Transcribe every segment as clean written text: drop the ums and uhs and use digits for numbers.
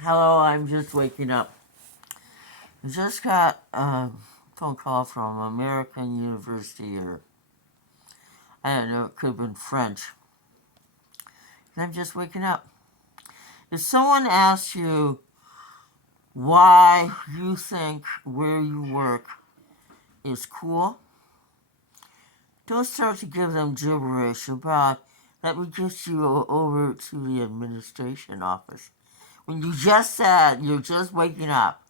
Hello, I'm just waking up. I just got a phone call from American University, or I don't know, it could have been French. And I'm just waking up. If someone asks you why you think where you work is cool, don't start to give them gibberish about let me get you over to the administration office. When you just said you're just waking up,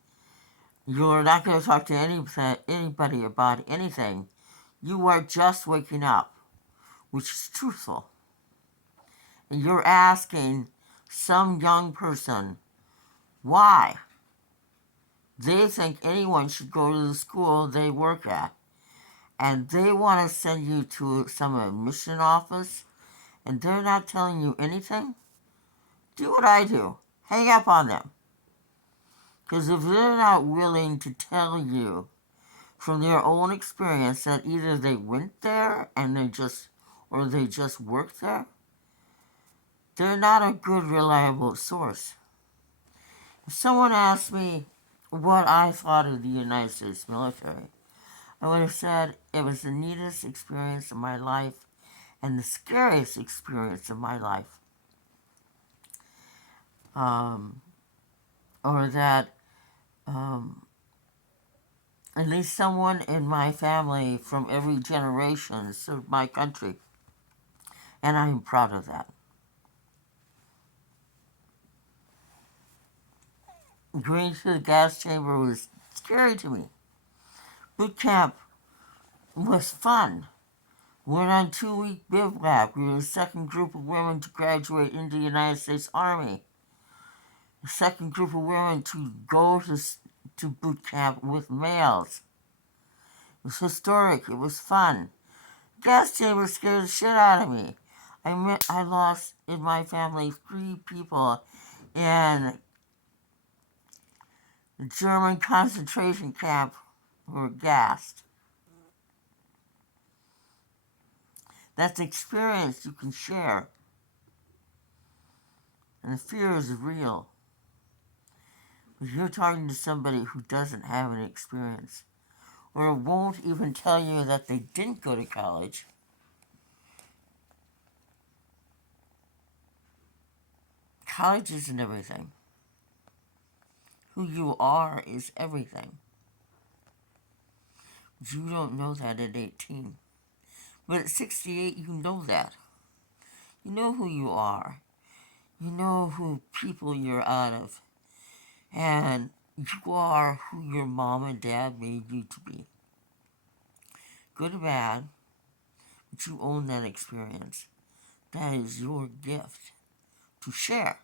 you're not going to talk to anybody about anything. You are just waking up, which is truthful. And you're asking some young person why they think anyone should go to the school they work at. And they want to send you to some admission office and they're not telling you anything. Do what I do. Hang up on them. Because if they're not willing to tell you from their own experience that either they went there and they just worked there, they're not a good, reliable source. If someone asked me what I thought of the United States military, I would have said it was the neatest experience of my life and the scariest experience of my life. Or that at least someone in my family from every generation served my country. And I'm proud of that. Going to the gas chamber was scary to me. Boot camp was fun. Went on 2-week bivouac. We were the second group of women to graduate into the United States Army. The second group of women to go to boot camp with males. It was historic. It was fun. Gas chamber scared the shit out of me. I lost in my family 3 people in the German concentration camp who were gassed. That's experience you can share. And the fear is real. But you're talking to somebody who doesn't have an experience, or won't even tell you that they didn't go to college. College isn't everything. Who you are is everything. But you don't know that at 18. But at 68, you know that. You know who you are. You know who people you're out of. And you are who your mom and dad made you to be. Good or bad, but you own that experience. That is your gift to share.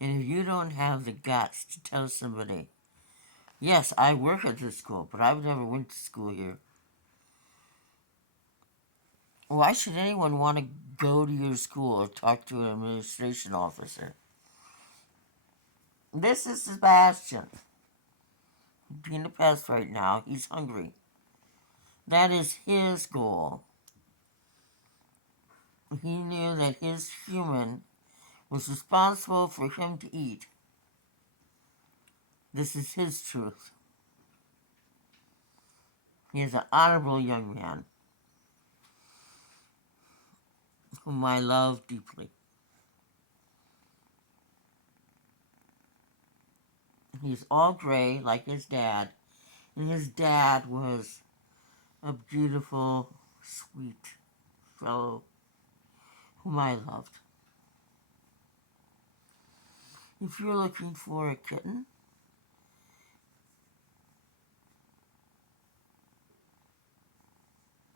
And if you don't have the guts to tell somebody, yes, I work at this school, but I've never went to school here. Why should anyone want to go to your school or talk to an administration officer? This is Sebastian. Being a pest right now, he's hungry. That is his goal. He knew that his human was responsible for him to eat. This is his truth. He is an honorable young man whom I love deeply. He's all gray like his dad, and his dad was a beautiful, sweet fellow whom I loved. If you're looking for a kitten,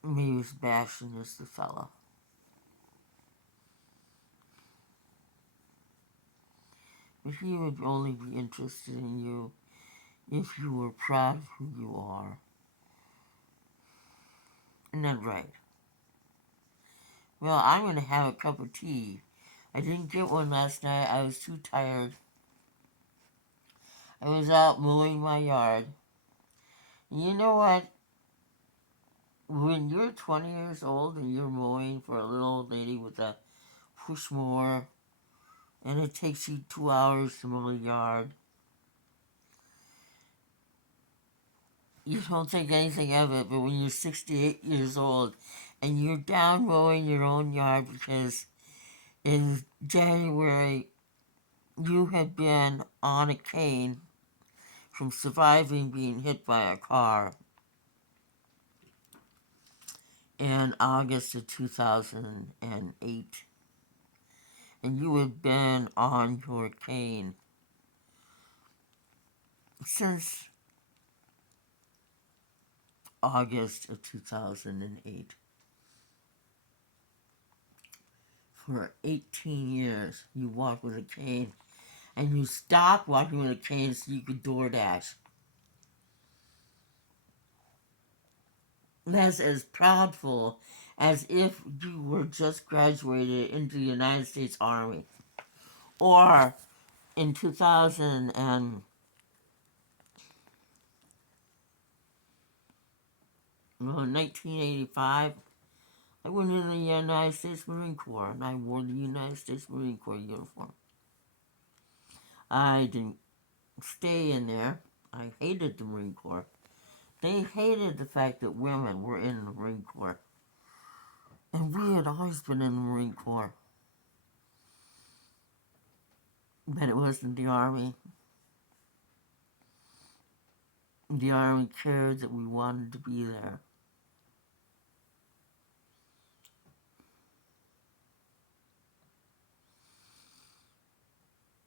maybe Sebastian is the fellow. But he would only be interested in you if you were proud of who you are. Isn't that right? Well, I'm going to have a cup of tea. I didn't get one last night. I was too tired. I was out mowing my yard. And you know what? When you're 20 years old and you're mowing for a little old lady with a push more, and it takes you 2 hours to mow the yard. You don't think anything of it, but when you're 68 years old and you're down mowing your own yard because in January you had been on a cane from surviving being hit by a car in August of 2008, and you had been on your cane since August of 2008. For 18 years, you walked with a cane, and you stopped walking with a cane so you could DoorDash. That's as proudful as if you were just graduated into the United States Army. Or in 1985, I went in the United States Marine Corps, and I wore the United States Marine Corps uniform. I didn't stay in there. I hated the Marine Corps. They hated the fact that women were in the Marine Corps. And we had always been in the Marine Corps. But it wasn't the Army. The Army cared that we wanted to be there.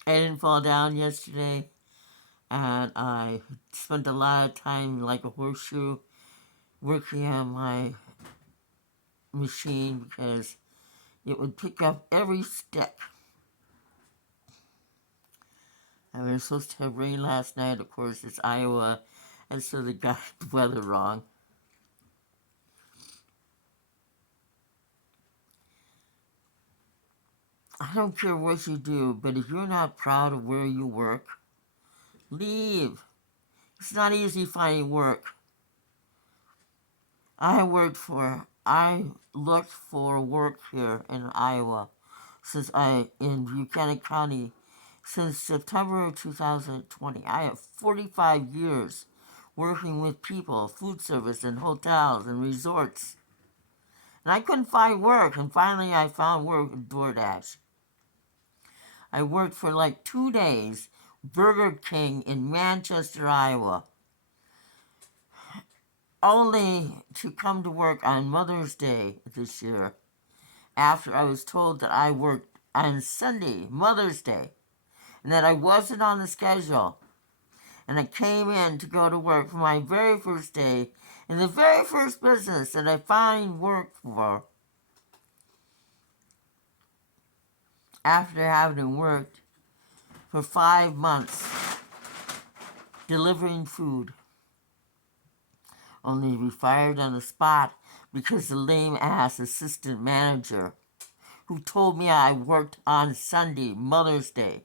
I didn't fall down yesterday, and I spent a lot of time like a horseshoe working on my machine because it would pick up every stick. I was supposed to have rain last night. Of course, it's Iowa, and so they got the weather wrong. I don't care what you do, but if you're not proud of where you work, leave. It's not easy finding work. I looked for work here in Iowa in Buchanan County since September of 2020. I have 45 years working with people, food service and hotels and resorts. And I couldn't find work, and finally I found work at DoorDash. I worked for like 2 days, Burger King in Manchester, Iowa, only to come to work on Mother's Day this year after I was told that I worked on Sunday, Mother's Day, and that I wasn't on the schedule. And I came in to go to work for my very first day in the very first business that I found work for after having worked for 5 months delivering food, only to be fired on the spot because the lame-ass assistant manager who told me I worked on Sunday, Mother's Day.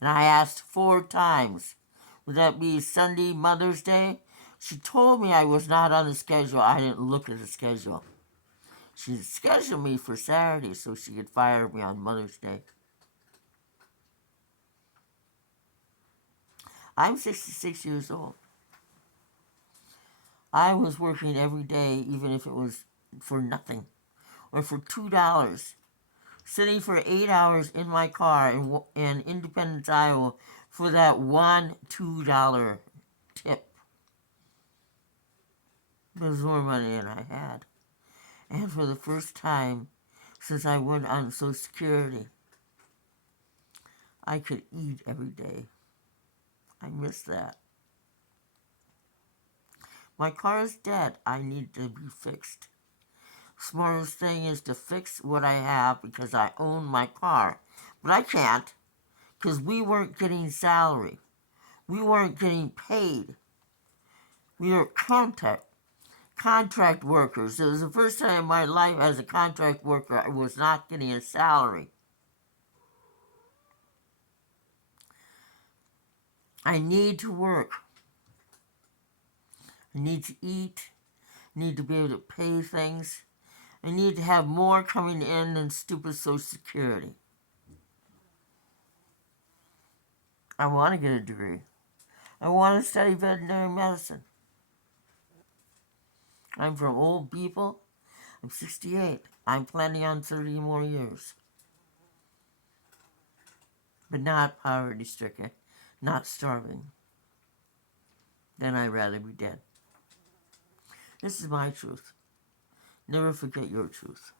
And I asked 4 times, would that be Sunday, Mother's Day? She told me I was not on the schedule. I didn't look at the schedule. She scheduled me for Saturday so she could fire me on Mother's Day. I'm 66 years old. I was working every day, even if it was for nothing, or for $2, sitting for 8 hours in my car in Independence, Iowa, for that one $2 tip. There was more money than I had. And for the first time since I went on Social Security, I could eat every day. I miss that. My car is dead. I need to be fixed. Smartest thing is to fix what I have because I own my car. But I can't because we weren't getting salary. We weren't getting paid. We were contract workers. It was the first time in my life as a contract worker I was not getting a salary. I need to work. I need to eat. I need to be able to pay things. I need to have more coming in than stupid Social Security. I want to get a degree. I want to study veterinary medicine. I'm from old people. I'm 68. I'm planning on 30 more years. But not poverty stricken, not starving. Then I'd rather be dead. This is my truth. Never forget your truth.